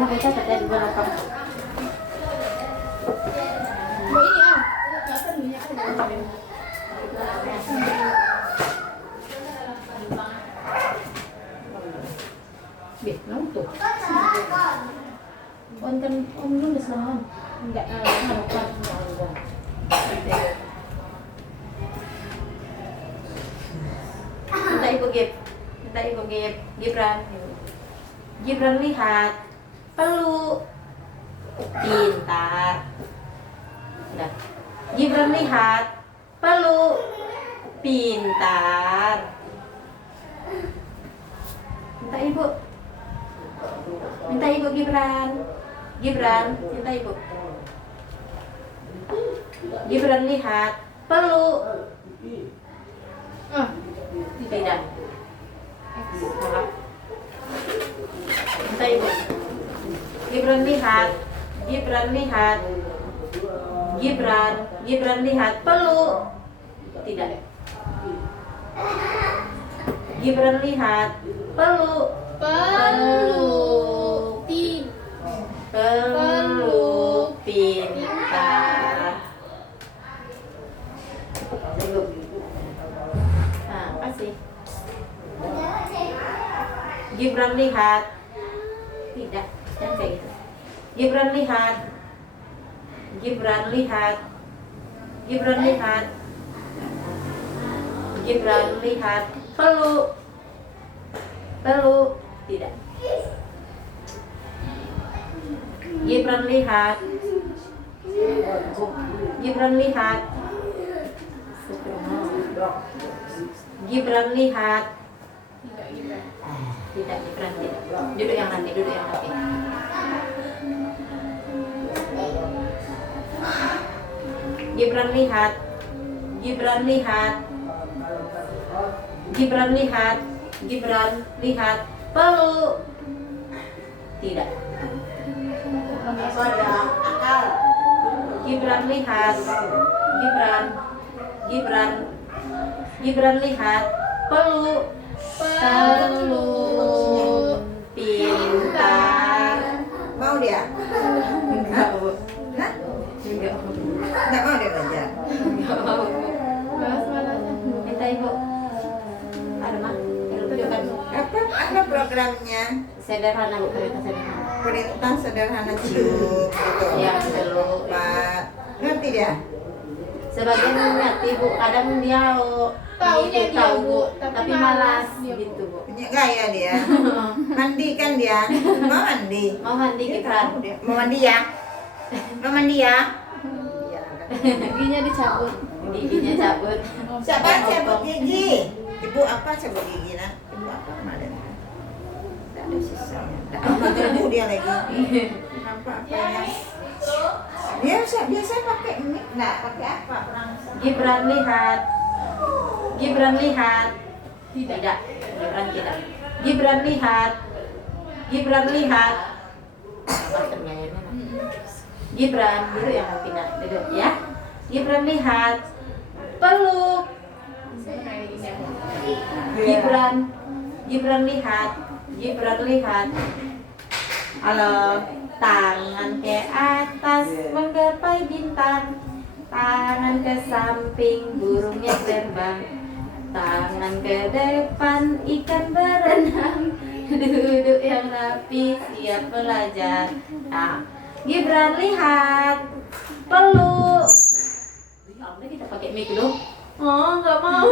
pakai catat ya di belakang. Mau ini kelihatan minyak ada. Bit, nonton. Konten om lu udah selama enggak harapan enggak. Minta ibu Gibran. Gibran lihat, peluk, pintar. Udah. Gibran lihat, peluk, pintar. Minta ibu Gibran. Minta ibu. Gibran lihat, peluk. Tidak. Salah. Minta ibu. Gibran lihat. Gibran lihat, peluk. Tidak. Gibran lihat, peluk. Peluk pintar. Nah, kasih. Gibran lihat. Tidak, jangan kayak gitu. Gibran lihat. Peluk. Tidak. Gibran lihat. Tidak, Gibran tidak. Duduk yang nanti. Gibran lihat, peluk. Tidak. Gibran lihat, peluk. Pintar. Mau dia? Enggak, Bu. Hah? Enggak. Nggak mau dia belajar? Malas-malasan. Minta ibu. Ada mah? Tunjukkan. Apa programnya? Sederhana, Bu, perintah sederhana. Perintah sederhana cium gitu. Ya, belum. Pak, ngerti dia? Sebagian ngerti, Bu. Kadang dia Taunya gitu, dia, tahu, Bu, tapi tapi malas malas dia, Bu. gitu, Bu. Punya gaya dia. Mandi kan dia? Mau mandi? Mau mandi Gibran? Mau mandi ya? Mau mandi ya? Iya. Giginya dicabut. Giginya cabut. Siapa yang cabut gigi? Ibu apa cabut gigi nak? Ibu apa kemarin? Tidak ada sisanya. Tidak ada ibu dia lagi. Kenapa apanya? Biasa pakai mic, nggak pakai apa? Gibran lihat. Tidak. Gibran tidak. Gibran lihat. Apa tergayanya? Gibran, duduk yang pindah, duduk ya. Gibran lihat, peluk. Gibran lihat. Halo, tangan ke atas menggapai bintang, tangan ke samping burungnya terbang, tangan ke depan ikan berenang. Duduk yang rapi siap belajar. Nah, Gibran lihat, peluk. Udah kita pakai mic dulu. Oh, nggak mau.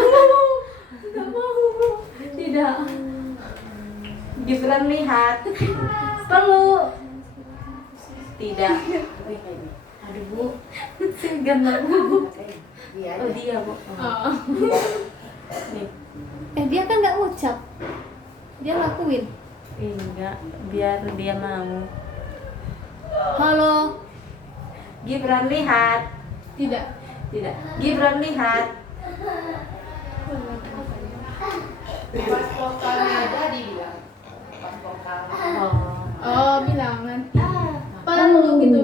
Tidak. Gibran lihat, peluk. Tidak. Aduh, Bu. Segan Bu. Oh, dia, Bu. Oh. Nih. Dia kan nggak ngucap. Dia lakuin. Enggak, biar dia mau. Halo. Gibran lihat. Tidak. Gibran lihat. Pas vokalnya ada dibilang. Pas vokal. Oh. Bilang nanti. Peluk gitu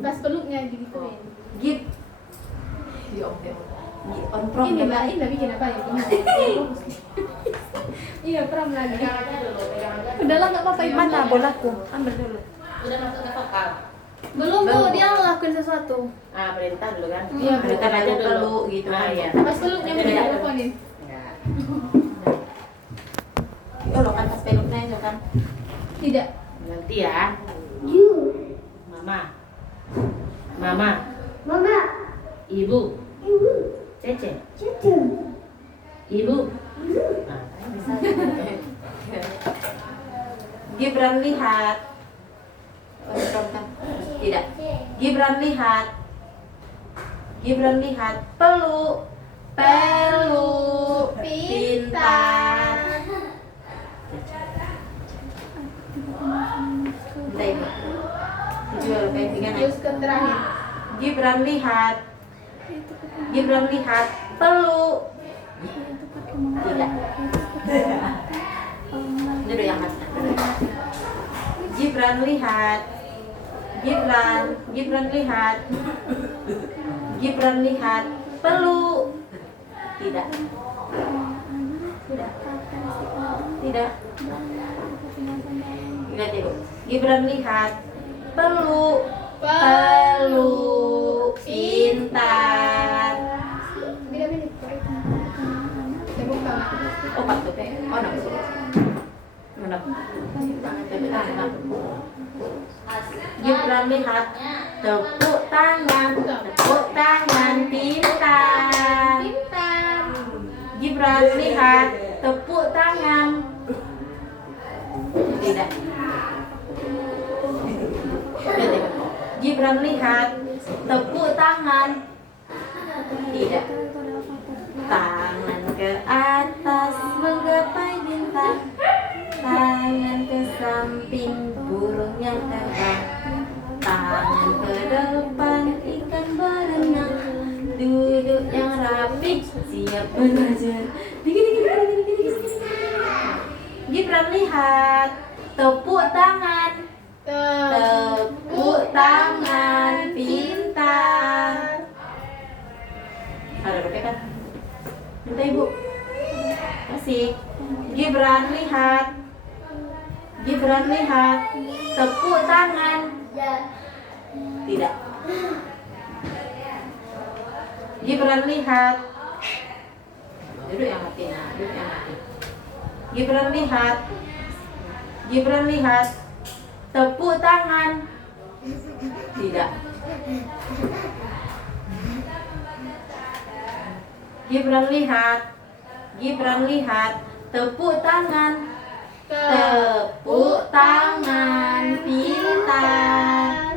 pas peluknya digituin. Gib. On prom. Ini lah bikin apa ya? Iya, pram lagi. Pegang aja dulu, pegang aja. Udahlah nggak apa-apa, Ibu. Mana bolaku? Ambil dulu. Udah masuk ke vokal. Belum Bu, dia ngelakuin sesuatu. Ah, perintah dulu kan? Iya, Perintah aja dulu. peluk gitu Ah, kan. iya. Pas peluknya Iya. udah teleponin. Enggak. Oh, lo kan pas peluknya itu kan. Tidak. Nanti ya. Mama. Mama. Mama, Ibu. ibu, Cece. cucu. Ibu. Ah, bisa. Gibran lihat. Oh, kan? Tidak. Gibran lihat. Gibran lihat. Peluk. Peluk. Pintar. Bentar, Ibu. Jual kayak tinggal Terus ke terakhir. Gibran lihat. Gibran lihat. Peluk. Tidak. Duduk yang atas. Gibran lihat. Gibran lihat. Gibran lihat. Peluk. Tidak. Tidak. Ingat Ibu. Gibran lihat. Peluk. Peluk. Pintar. Bila-bila. Tepuk tangan. Oh, Pak Tupe. Oh, no. Mana? Gibran lihat. Tepuk tangan. Tepuk tangan. Pintar. Pintar. Gibran lihat. Tepuk tangan. Tidak. Gibran lihat. Tepuk tangan. Tidak. Tangan ke atas menggapai bintang. Tangan ke samping burung yang terbang. Tangan ke depan ikan berenang. Duduk yang rapi siap belajar. Gibran lihat. Tepuk tangan. Tepuk tangan. Pintar. Ada Rupiah kan? Minta Ibu. Kasih. Gibran lihat. Gibran lihat. Tepuk tangan. Tidak. Gibran lihat. Duduk yang hati. Nah, duduk yang hati. Gibran lihat. Gibran lihat. Tepuk tangan. Tidak. Gibran lihat. Gibran lihat. Tepuk tangan. Tepuk tangan. Pintar.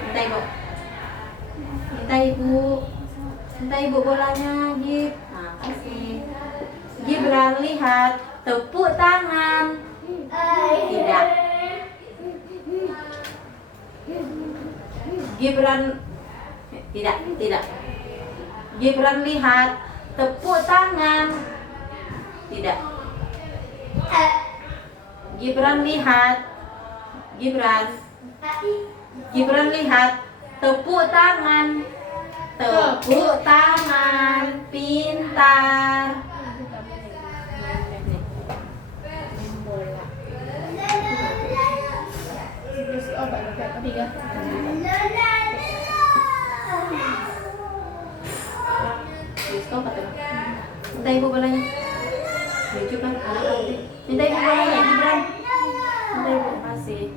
Minta Ibu. Minta Ibu. Minta Ibu bolanya, Gib. Nah, kasih. Gibran lihat. Tepuk tangan. Tidak. Gibran tidak. Gibran lihat. Tepuk tangan. Tidak. Gibran lihat. Gibran lihat. Tepuk tangan. Tepuk tangan. Pintar. Terus obat ketiga. Kau kata. Minta Ibu bolanya. Lucu kan anak nanti. Minta Ibu bolanya Gibran. Minta Ibu kasih.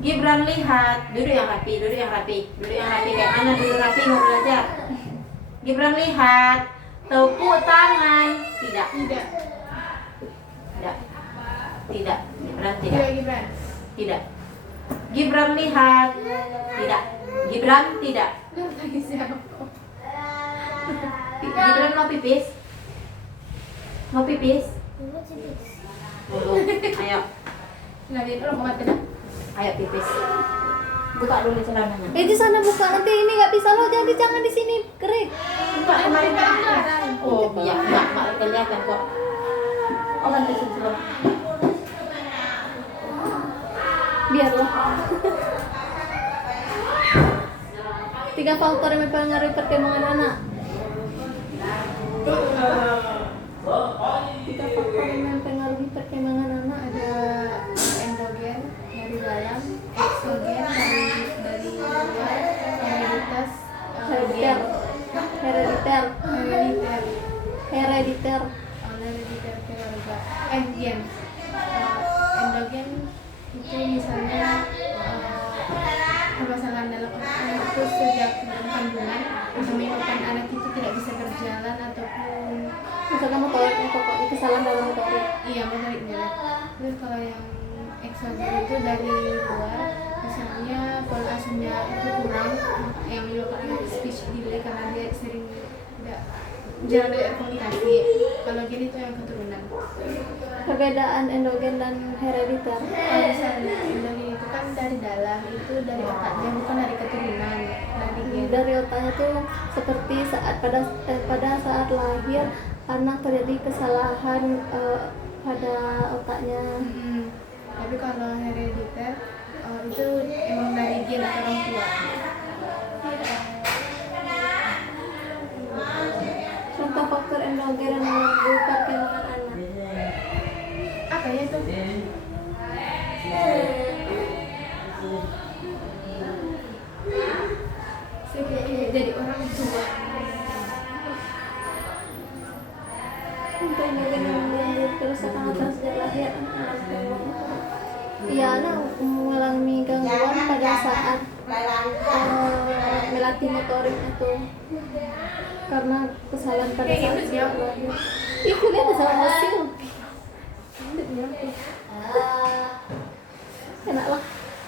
Gibran lihat. Duduk yang rapi. Duduk yang rapi. Duduk yang rapi kayak mana duduk rapi mau belajar. Gibran lihat. Tepuk tangan. Tidak. Tidak. Tidak. Tidak. Gibran tidak. Tidak Gibran. Tidak. Gibran lihat. Tidak. Gibran tidak. Lu lagi siapa? Gibran mau pipis? Mau pipis? Dulu. Ayo. Nah, dia belum mati dah. Ayo pipis. Buka dulu celananya. Di sana buka, nanti ini nggak bisa loh, jangan di sini kering. Buka kemarin kan. Oh, iya, mak kelihatan kok. Oh, nanti sebelum. Biarlah. 3 faktor yang mempengaruhi perkembangan anak. 3 faktor yang mempengaruhi herediter. herediter keluarga. Gen. Endogen itu misalnya permasalahan dalam otak anak itu sejak dalam kandungan menyebabkan anak itu tidak bisa berjalan ataupun Misalkan motoriknya pokoknya kesalahan dalam motorik. iya motoriknya. Terus kalau yang eksogen itu dari luar, misalnya pola asuhnya itu kurang yang menyebabkan anak speech delay karena dia sering tidak jarang ada komunikasi. Kalau gen itu yang keturunan. Perbedaan endogen dan herediter. Kalau misalnya endogen itu kan dari dalam, itu dari otaknya bukan dari keturunan, dari gen. Dari otaknya tuh seperti saat pada saat lahir anak terjadi kesalahan pada otaknya. Tapi kalau herediter itu emang dari gen atau orang tua. Contoh faktor endogen yang mengganggu perkembangan anak. Apa ya itu? Jadi orang tua. Untuk endogen yang mengganggu kerusakan otak sejak lahir iya, anak mengalami gangguan pada saat melatih motorik itu karena kesalahan pada saat sejak lahir. Itu dia kesalahan hasil. Enak lah.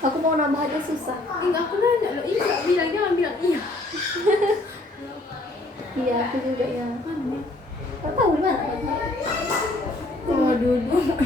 Aku mau nambah aja susah. Enggak, aku nanya loh, iya nggak bilang, jangan bilang iya. Iya, aku juga ya. Kau tahu di mana? Oh, duduk.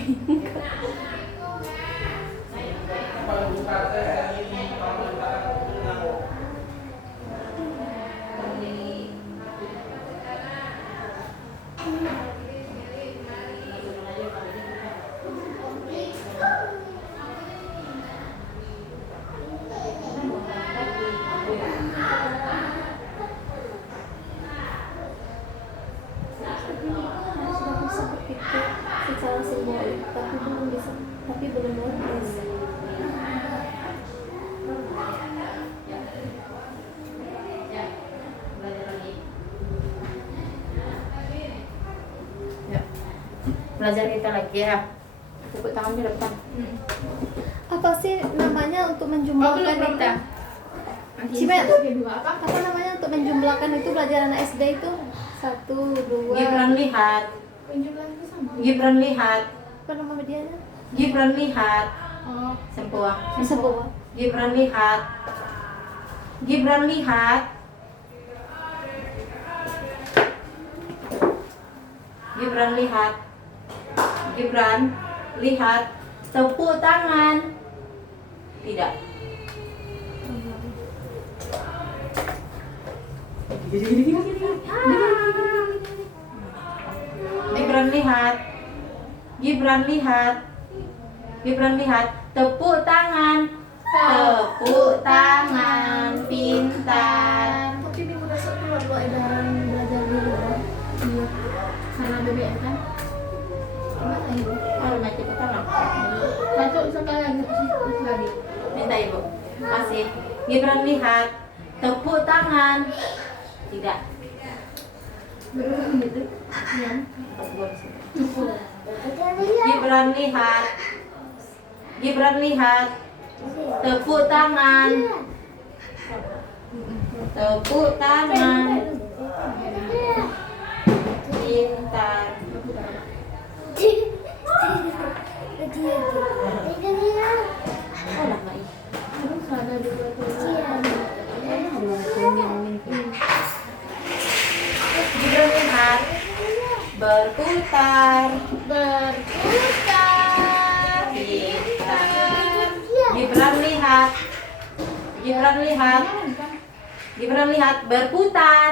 Sudah bisa berpikir secara simbolik, tapi belum logis. Ya. Belajar kita lagi ya. Tepuk tangan di depan. Apa sih namanya untuk Oh, menjumlahkan belum itu? Cuma kedua apa? Apa namanya untuk menjumlahkan itu pelajaran SD itu? 1, 2. Gibran lihat. Penjumlahan itu sama. Gibran lihat. Apa nama medianya? Gibran lihat. Oh, Sempoa. Bisa bawa. Gibran lihat. Gibran lihat. Gibran lihat. Gibran lihat. Tepuk tangan. Tidak. Gibran lihat. Gibran lihat. Gibran lihat. Tepuk tangan. Tepuk tangan. Pintar. tapi minggu besok keluar dua edaran belajar di luar. Iya. Karena BBM kan. Gimana ibu? Kalau macam pertama. Satu sampai lagi lagi. Minta ibu. Masih. Gibran lihat. Tepuk tangan. Tidak. Berapa menit itu? Iya. Cukup. Gibran lihat. Gibran lihat. Tepuk tangan. Tepuk tangan. Pintar. Alah, Mai. Terus ada dua Gibran lihat. Berputar. berputar. Pintar. Gibran lihat. Gibran lihat. Gibran lihat. Berputar.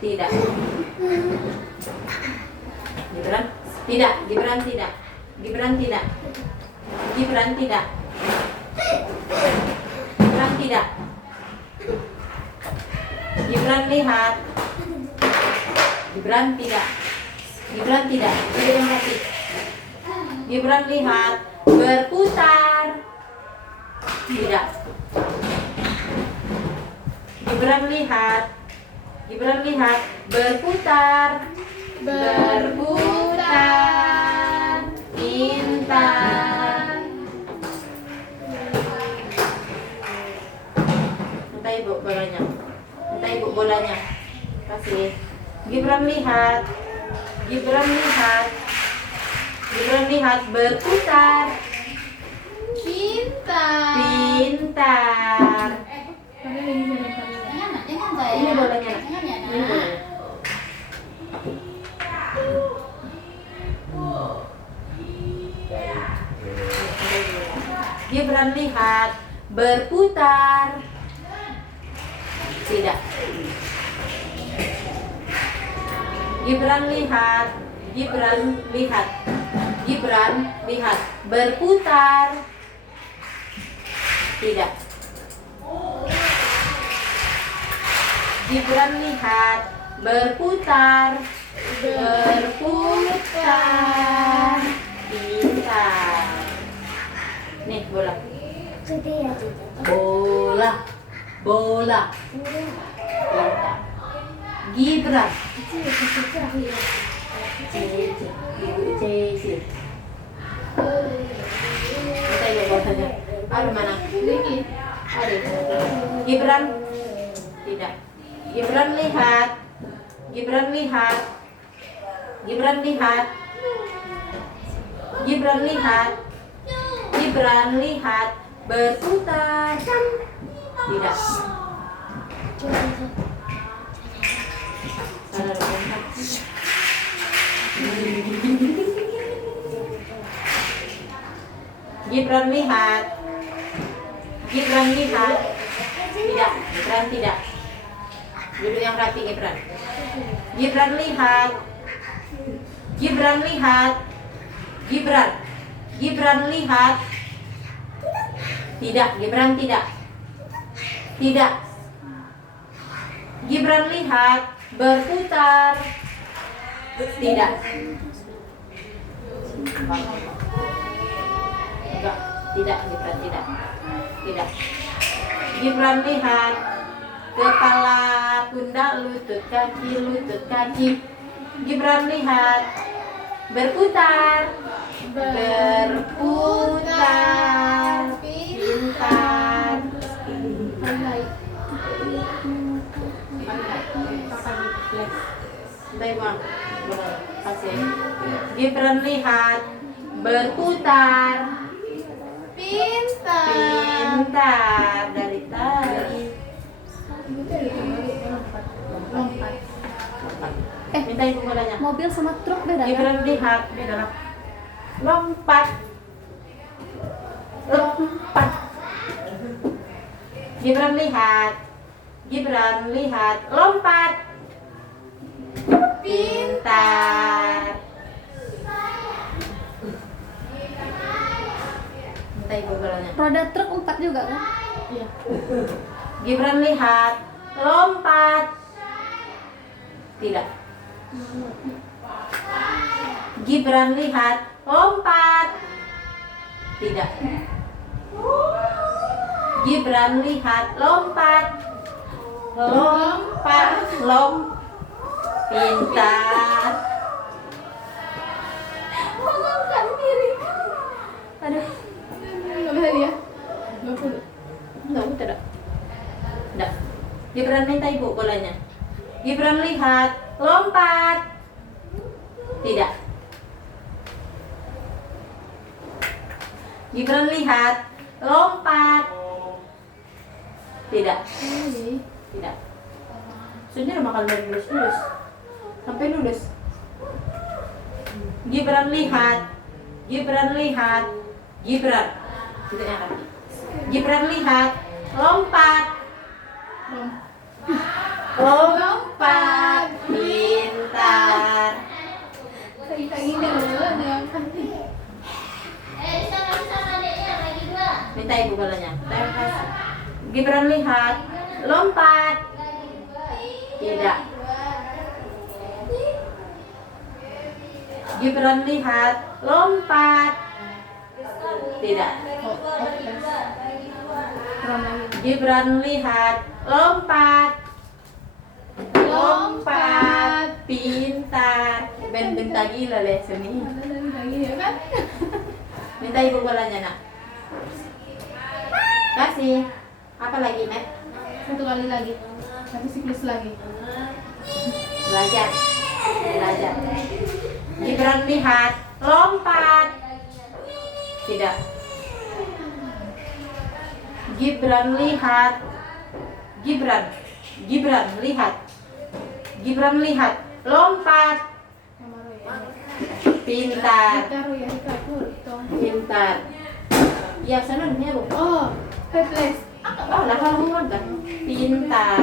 Tidak. Gibran tidak. Gibran tidak. Gibran tidak. Gibran tidak. Gibran tidak. Gibran lihat. Gibran tidak. Gibran tidak. Gibran mati. Gibran lihat. Berputar. Tidak. Gibran lihat. Gibran lihat, berputar. Berputar. Pintar. Minta ibu bolanya. Minta ibu bolanya. Kasih. Gibran lihat. Gibran lihat. Gibran lihat, berputar. Pintar. Pintar. Padahal ini jangan pakai. Jangan saya. Ini bolanya. Jangan ya. Ini bolanya. Gibran lihat, berputar. Tidak. Gibran lihat. Gibran lihat. Gibran lihat, berputar. Tidak. Gibran lihat, berputar. Berputar. Pintar. Nih bola. Bola. Bola. Pintar. Gibran. Cici. Kita lihat bolanya. Ada mana? Ini. Ada. Gibran. Tidak. Gibran lihat. Gibran lihat. Gibran lihat. Gibran lihat. Gibran lihat, berputar. Tidak. Salah lompat. Gibran lihat. Gibran lihat. Tidak. Gibran tidak. Duduk yang rapi Gibran. Gibran lihat. Gibran lihat. Gibran. Gibran lihat. Tidak. Gibran tidak. Tidak. Gibran lihat, berputar. Tidak. Enggak. Tidak. Gibran tidak. Tidak. Gibran lihat. Kepala, pundak, lutut kaki. Gibran lihat. Berputar. Berputar. Pintar. Baik, kasih. Gibran lihat. Berputar. Pintar. Pintar. Dari tadi. Lompat. Minta ibu bolanya. Mobil sama truk beda kan? Gibran lihat. Beda lah. Lompat. Lompat. Gibran lihat. Gibran lihat. Lompat. Pintar. Minta ibu bolanya. Roda truk 4 juga kan? Iya. Gibran lihat. Lompat. Tidak. Gibran lihat. Lompat. Tidak. Gibran lihat. Lompat. Lompat. Pintar. Mengangkat diri. Aduh. Nggak bisa dia. 20. Enggak, tidak. Tidak. Gibran minta ibu bolanya. Gibran lihat. Lompat. Tidak. Gibran lihat. Lompat. Tidak. Tidak. Sudah makan dari lulus. Sampai lulus. Gibran lihat. Gibran lihat. Gibran. Tidak yang kaki. Gibran lihat. Lompat. Lompat. Pintar. Kayak gini loh, ada yang kaki. Minta ibu bolanya. Terima kasih. Gibran lihat. Lompat. Tidak. Gibran lihat. Lompat. Tidak. Gibran lihat. Lompat. lompat, pintar. Benteng gila deh sini. Lagi ya kan? Minta ibu bolanya nak. Kasih. Apa lagi, Matt? Satu kali lagi. Satu siklus lagi. Belajar. Gibran lihat, lompat. Tidak. Gibran lihat. Gibran lihat. Gibran lihat, lompat. Sama Roy. Pintar. Hika full. Pintar. Ya, sana nih, Bu. Oh, headless. Oh, lah kalau kan. Pintar.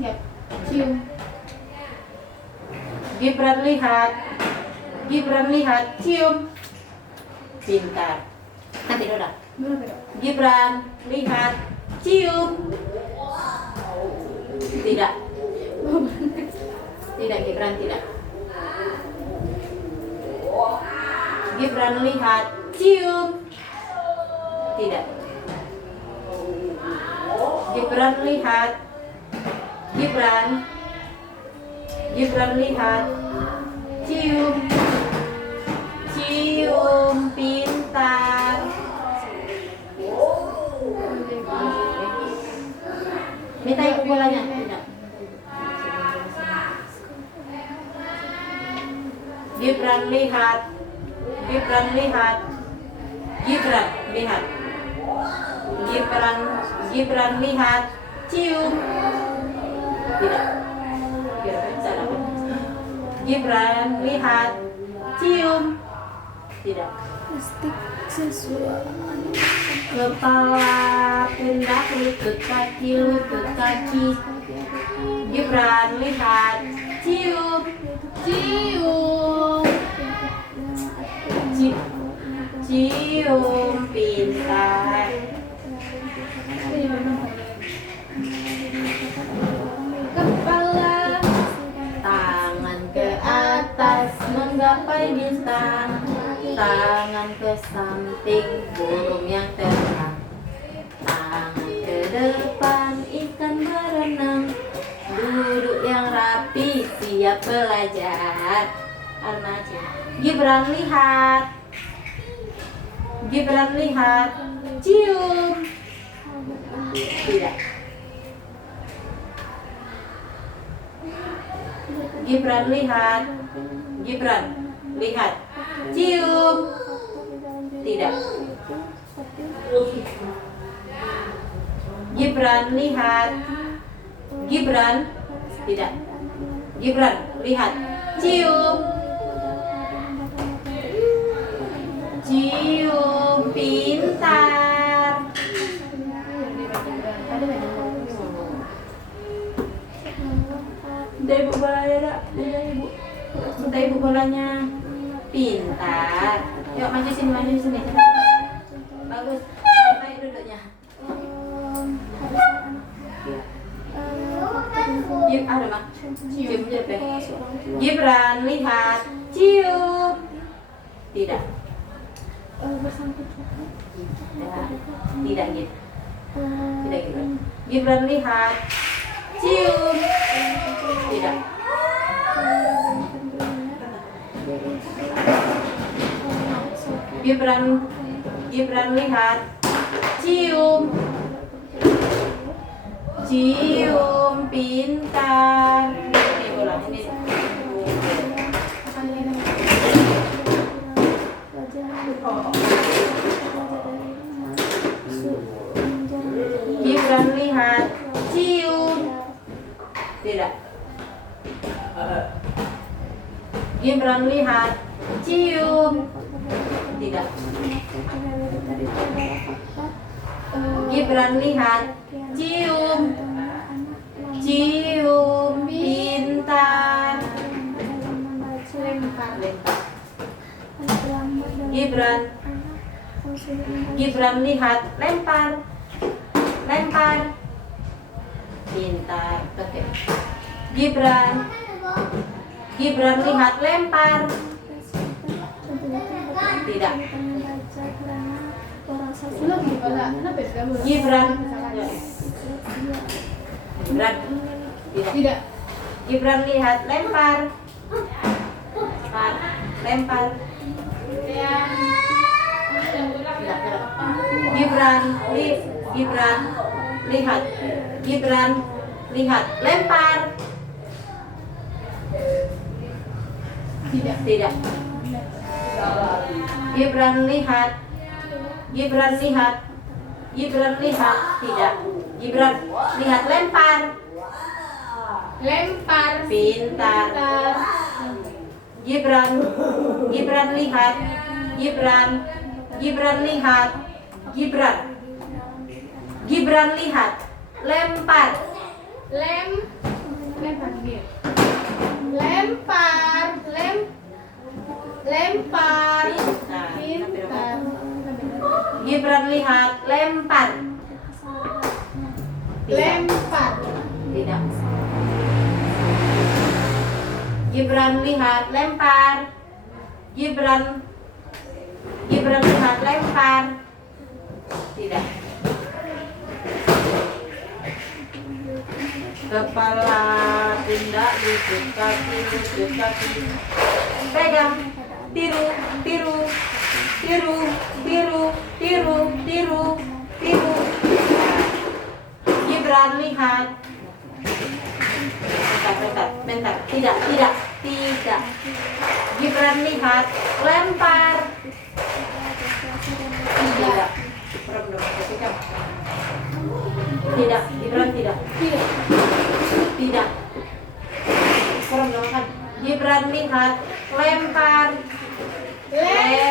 Siap. Cium. Gibran lihat, cium. Pintar. Nanti udah. Berapa? Gibran lihat, cium. Tidak. Tidak, Gibran tidak. Gibran lihat, cium. Tidak. Gibran lihat. Gibran lihat, cium. Cium, pintar. Minta ibu bolanya. Tidak. Gibran lihat. Gibran lihat. Gibran lihat, cium. Tidak. Gibran lihat, cium. Tidak. Plastik siswa. Kepala, pundak, lutut kaki. Gibran lihat, cium. Cium, pintar. Kepala. Tangan ke atas menggapai bintang. Tangan ke samping burung yang terbang. Tangan ke depan ikan berenang. Duduk yang rapi siap belajar. Gibran lihat, cium. Tidak. Gibran lihat, cium. Tidak. Gibran lihat, tidak. Gibran lihat, cium. Cium, pintar. Minta ibu bolanya, minta ibu bolanya. Pintar. Yuk maju sini. Bagus. Baik duduknya. Ada mak. Cium aja deh. Gibran lihat, cium. Tidak. Tidak gitu. Tidak gitu. Gibran lihat, cium. Tidak. Gibran lihat, cium. Cium, pintar. Ini bola ini. Gibran lihat, cium. Tidak. Gibran lihat, cium. Tidak. Gibran lihat, cium. Cium, pintar. Gibran lihat, lempar. Pintar. Oke. Gibran lihat, lempar. Tidak. Gibran Tidak. Tidak. Gibran lihat, lempar. Lempar. Tidak. Gibran lihat. Gibran lihat, lempar. Tidak. Tidak. Gibran lihat. Gibran lihat. Gibran lihat. Tidak. Gibran lihat, lempar. Lempar. Pintar. Gibran lihat. Gibran lihat. Gibran lihat, lempar. Lempar dia. Lempar. Pintar. Gibran lihat, lempar. Lempar. Tidak. Gibran lihat, lempar. Gibran lihat, lempar. Tidak. Kepala, tindak, lutut kaki. Pegang. Tiru. Gibran lihat. Bentar. Tidak. Gibran lihat, lempar. Tidak. Tidak. Gibran tidak. Tidak. Gibran lihat, lempar. Lempar. Pintar.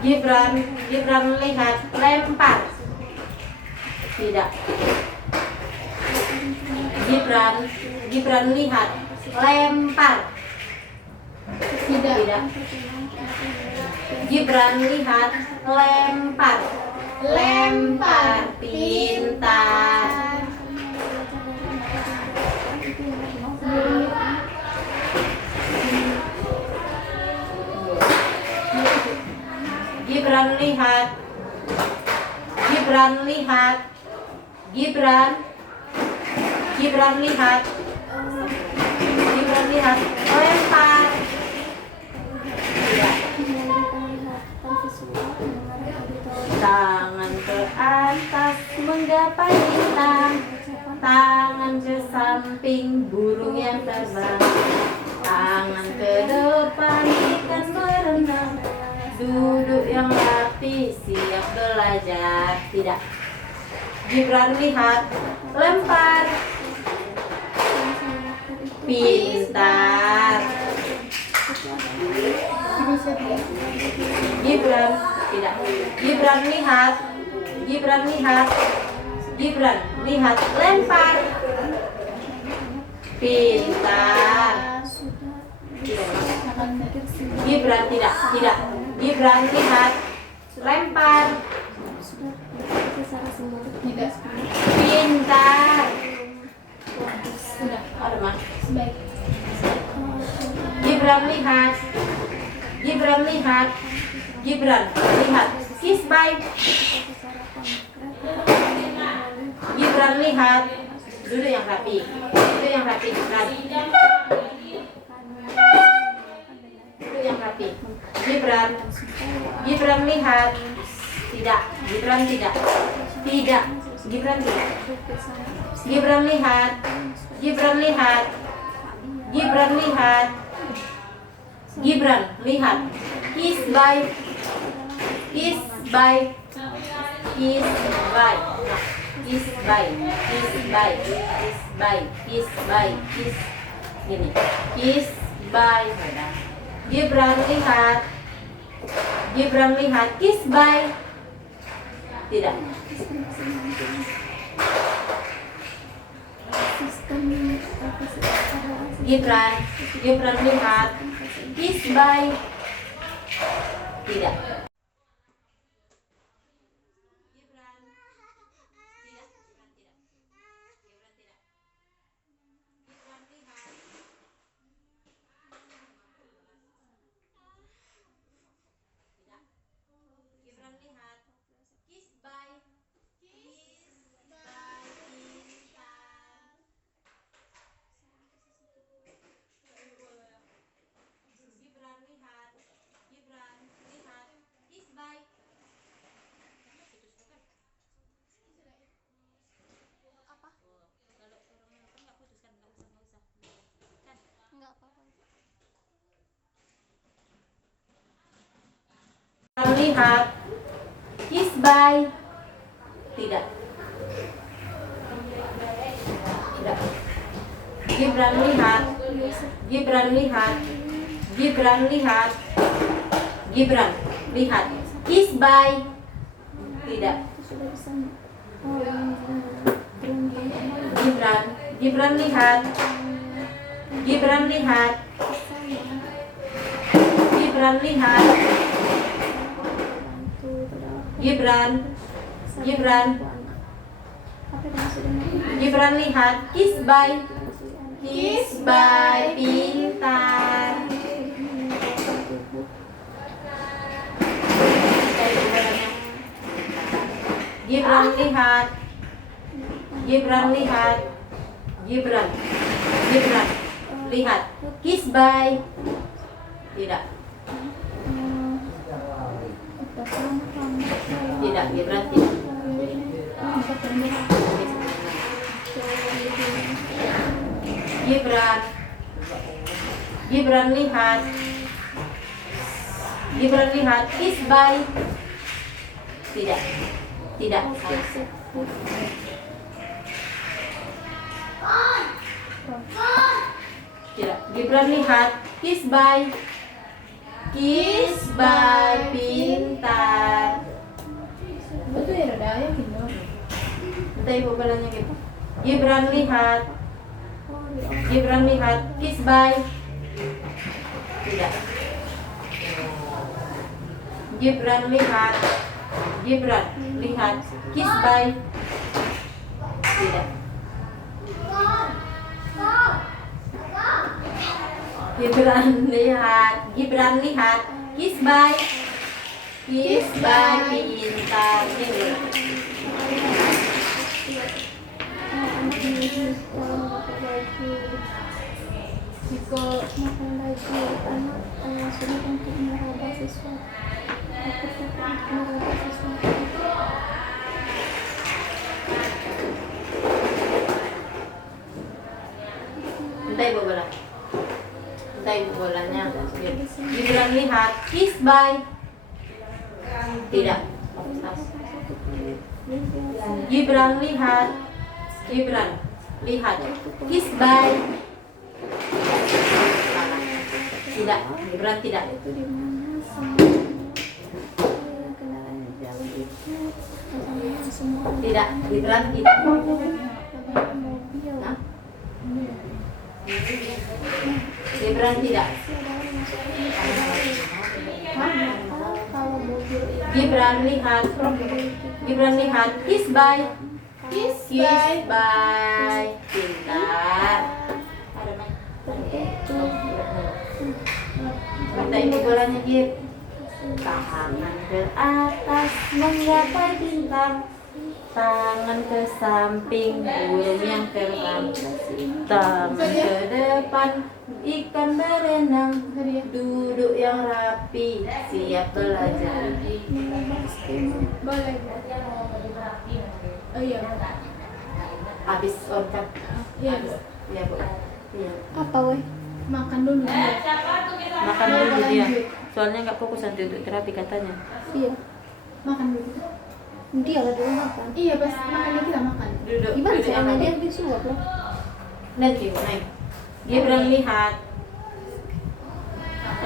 Gibran lihat, lempar. Tidak. Gibran lihat, lempar. Tidak. Gibran lihat, lempar. Pintar. Gibran lihat. Lempar. Tidak. Tangan ke atas menggapai bintang, tangan ke samping burung yang terbang, tangan ke depan ikan berenang, duduk yang rapi siap belajar. Tidak. Gibran lihat, lempar. Pintar. Gibran tidak. Gibran lihat, lempar. Pintar. Gibran tidak. Gibran lihat, lempar. Tidak. Pintar. Sudah. Ada mas. Baik. Gibran lihat. Kiss bye. Gibran lihat. Duduk yang rapi. Gibran. Duduk yang rapi. Gibran lihat. Tidak. Gibran lihat. Kiss bye. Gini. Kiss bye. Gibran lihat. Kiss bye. Tidak. Gibran lihat. Kiss bye. Tidak. lihat. Kiss bye. Tidak. Tidak. Gibran lihat. Gibran lihat. Gibran lihat. Gibran lihat. Kiss bye. Tidak. Sudah bisa. Oh, ini. Gibran. Gibran lihat. Gibran lihat. Gibran lihat. Gibran. Gibran. Apa yang sudah Gibran lihat. Kiss bye. Kiss bye. Pintar. Gibran lihat. Gibran lihat. Gibran. Gibran lihat. Kiss bye. Tidak. Tidak. Gibran tidak. Gibran. Gibran lihat. Gibran lihat. Kiss bye. Tidak. Tidak. Tidak. Gibran lihat. Kiss bye. Kiss bye. Pintar. Betul ya, udah yakin dong. Entah ibu balanya gitu. Gibran lihat. Gibran lihat. Kiss bye. Tidak. Gibran lihat. Gibran lihat. Kiss bye. Tidak. Gibran lihat. Gibran lihat. Kiss bye. Kiss bye. Pintar. Jika makan baju anak sulit untuk meraba sesuatu. Aku suka untuk meraba sesuatu. Entah ibu bola. Entah ibu bolanya. Gibran lihat. Kiss bye. Tidak. Gibran lihat. Gibran lihat. Kiss bye. Tidak. Gibran tidak. Itu di mana sama kendaraan jauh itu sama semua Tidak. Gibran tidak. mobil. Nah. Gibran tidak. Kalau mobil itu Gibran lihat. Gibran lihat. Kiss bye. Kiss bye. Pintar. Minta ibu bolanya Gib. Tangan ke atas menggapai bintang, tangan ke samping burung yang terbang, tangan ke depan ikan berenang, duduk yang rapi siap belajar. boleh. Oh iya. Habis on kan? Iya, Bu. Iya bu. Iya. apa weh? Makan dulu. Makan dulu dia. Soalnya nggak fokus nanti untuk terapi katanya. Iya, Makan dulu. dia lah dulu makan. Iya, pas makannya kita makan. Duduk. Gimana Duduk yang caranya rapi. dia disuap loh? Nanti naik. Gibran lihat.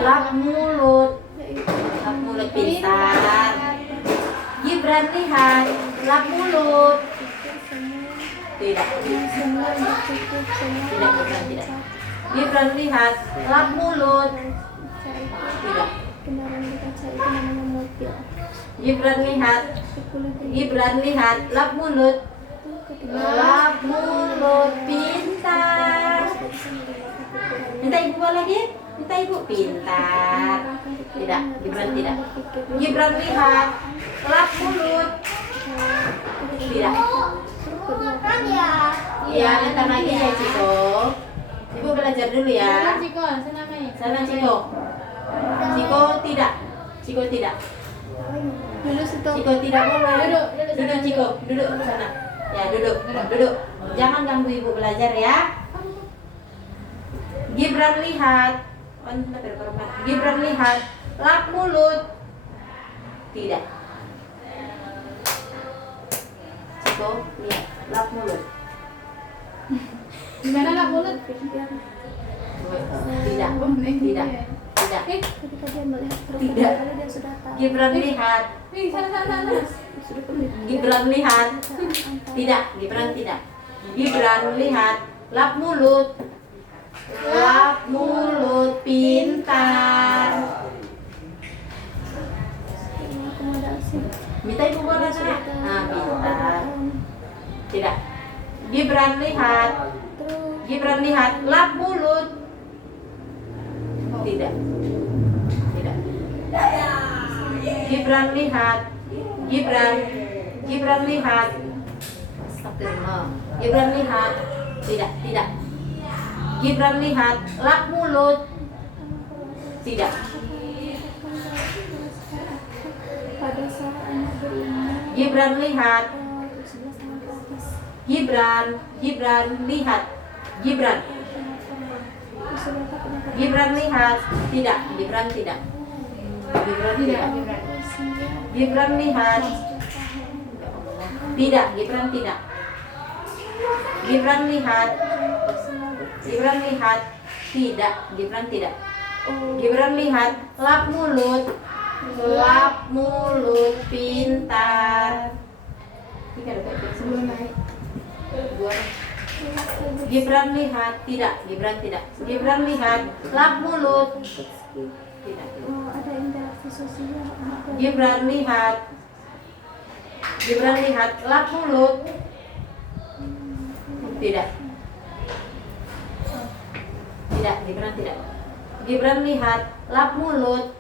Lap mulut. Lap mulut pintar. Gibran lihat. Lap mulut. Tidak. Semua ditutup semua. Tidak, Gibran tidak. Gibran lihat. Lap mulut. Tidak. Kendaraan di kaca itu namanya mobil. Gibran lihat. Kulit Gibran lihat. Lap mulut. Lap mulut. Pintar. Minta ibu bola lagi. Minta ibu. Pintar. Tidak. Gibran tidak. Gibran lihat. Lap mulut. Tidak. Iya, bentar lagi ya Ciko. Ibu belajar dulu ya. Ciko, sana main. Sana Ciko. Ciko tidak. Ciko tidak. dulu situ. Ciko tidak boleh. Duduk, Duduk Ciko. Duduk sana. Ya duduk. Duduk. Jangan ganggu ibu belajar ya. Gibran lihat. Gibran lihat. Lap mulut. Tidak. Ciko, lihat. Lap mulut. Gimana lah mulut? Tidak. Tidak. Tidak. Tidak. Ketika dia melihat perempuan Tidak. lalu dia sudah tahu. Gibran lihat. Nih, sana. Sudah pernah. Gibran lihat. Tidak. Gibran tidak. Gibran lihat. Lap mulut. Lap mulut. Pintar. Akomodasi. Minta ibu bola nak. Nah, pintar. Tidak. Gibran lihat. Terus Gibran lihat. Lap mulut. Tidak. Tidak. Gibran lihat. Gibran lihat. Astagfirullah. Gibran lihat. Tidak. Gibran lihat. Lap mulut. Tidak. pada saat anak berumur Gibran lihat. 11 tahun ke atas. Gibran lihat. Gibran Sudah tak pernah Gibran lihat. Tidak. Gibran tidak. Gibran tidak. Gibran lihat. Tidak. Gibran tidak. Gibran lihat. Gibran lihat. Tidak. Gibran tidak. Gibran lihat. Lap mulut. Lap mulut. Pintar. Sebelum naik. Gibran lihat. Tidak. Gibran tidak. Gibran lihat. Lap mulut. Tidak. Oh, ada interaksi sosial anak dan Gibran lihat. Gibran lihat. Lap mulut. Tidak. Tidak. Gibran tidak. Gibran lihat. Lap mulut.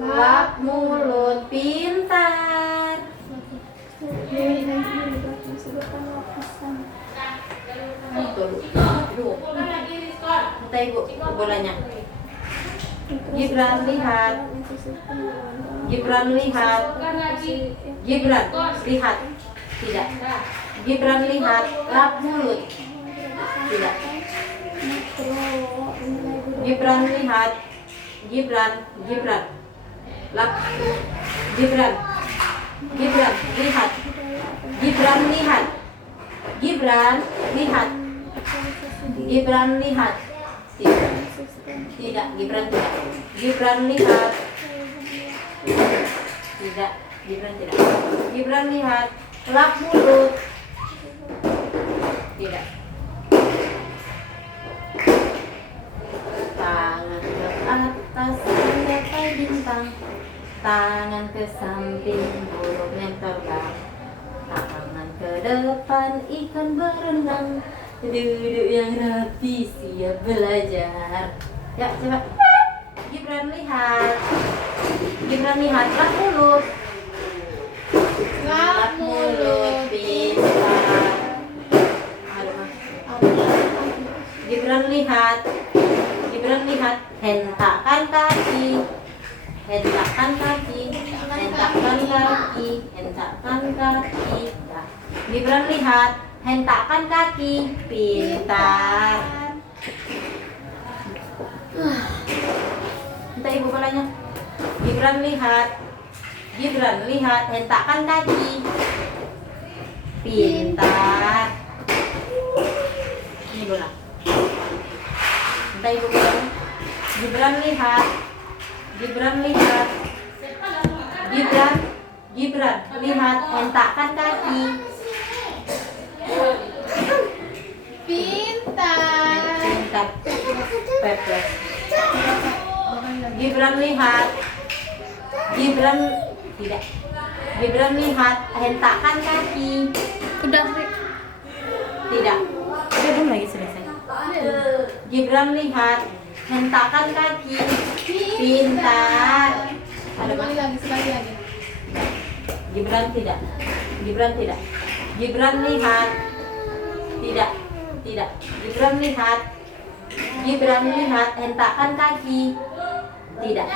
Lap mulut. Pintar. disebutkan lapisan. Dulu. Minta ibu bolanya. Gibran lihat. Gibran lihat. Gibran lihat. Tidak. Gibran lihat. Lap mulut. Tidak. Gibran lihat. Gibran lap. Gibran lihat. Gibran lihat. Gibran lihat. Gibran lihat. Tidak. Tidak. Gibran tidak. Gibran lihat. Tidak. Gibran tidak. Gibran lihat. Lap mulut. Tidak. Tangan ke atas menggapai bintang. Tangan ke samping burung yang terbang. Tangan ke depan ikan berenang. Duduk yang rapi siap belajar. Ya coba. Gibran lihat. Gibran lihat. Lap mulut. Lap mulut. Pintar. Aduh. Gibran lihat. Gibran lihat. Hentakkan kaki. Hentakkan kaki. Hentakkan kaki. Hentakkan kaki. Nah. Gibran lihat. Hentakkan kaki. Pintar. Minta ibu bolanya. Gibran lihat. Gibran lihat. Hentakkan kaki. Pintar. Ini bola. Minta ibu bolanya. Gibran lihat. Gibran lihat. Gibran lihat. Hentakkan kaki. Pintar. Pintar. Pepes. Gibran lihat. Gibran tidak. Gibran lihat. Hentakkan kaki. udah Rik. Tidak. Belum lagi selesai. Gibran lihat. Hentakkan kaki. Pintar. Ada Sekali lagi, sekali lagi. Gibran tidak. Gibran tidak. Gibran lihat. Tidak. Tidak. Gibran lihat. Gibran lihat. Hentakkan kaki. Tidak.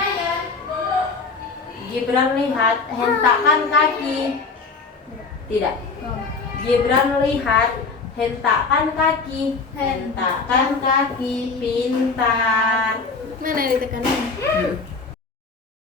Gibran lihat. Hentakkan kaki. Tidak. Gibran lihat. Hentakkan kaki. Hentakkan kaki. Pintar. Mana yang ditekanin?